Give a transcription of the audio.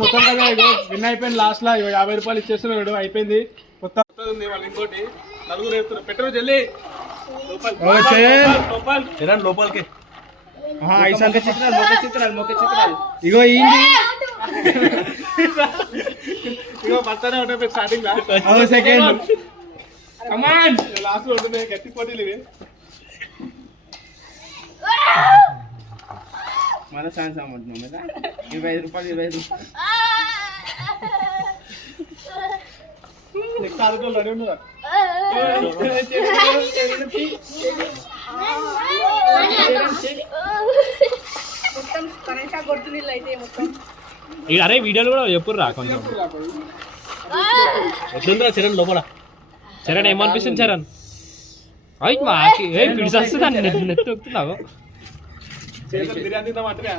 మొత్తం కదా ఇగో విన్ అయిపోయింది లాస్ట్ లా 50 రూపాయలు ఇచ్చేస్తున్నాడు అయిపోయింది కొత్త ఉంది వాళ్ళు ఇంకోటి నలుగురు చెప్తున్నారు పెట్టరు జల్లి లోపలికి ఇగో ఏంటి ఇగో పడతానే ఉంటాయి స్టార్టింగ్ సెకండ్ కమాన్ లాస్ట్ లో ఉంటుంది గట్టి పోటీలు ఇవి మన ఛాన్స్ అమ్మంటున్నాం కదా 25 రూపాయలు 25 రూపాయలు నెక్స్ట్ ఆడుకో రెడీ ఉన్నదా అరే వీడియోలు కూడా చెప్పుర్రా కొంచెం ఎట్లుందిరా చరణ్ లోపల చరణ్ ఏమనిపిస్తుంది చరణ్ అయ్యి మాకి పిడిసి వస్తుంది అని నెట్ ఎక్కుతున్నావు బిర్యానీ తిందాం అంటే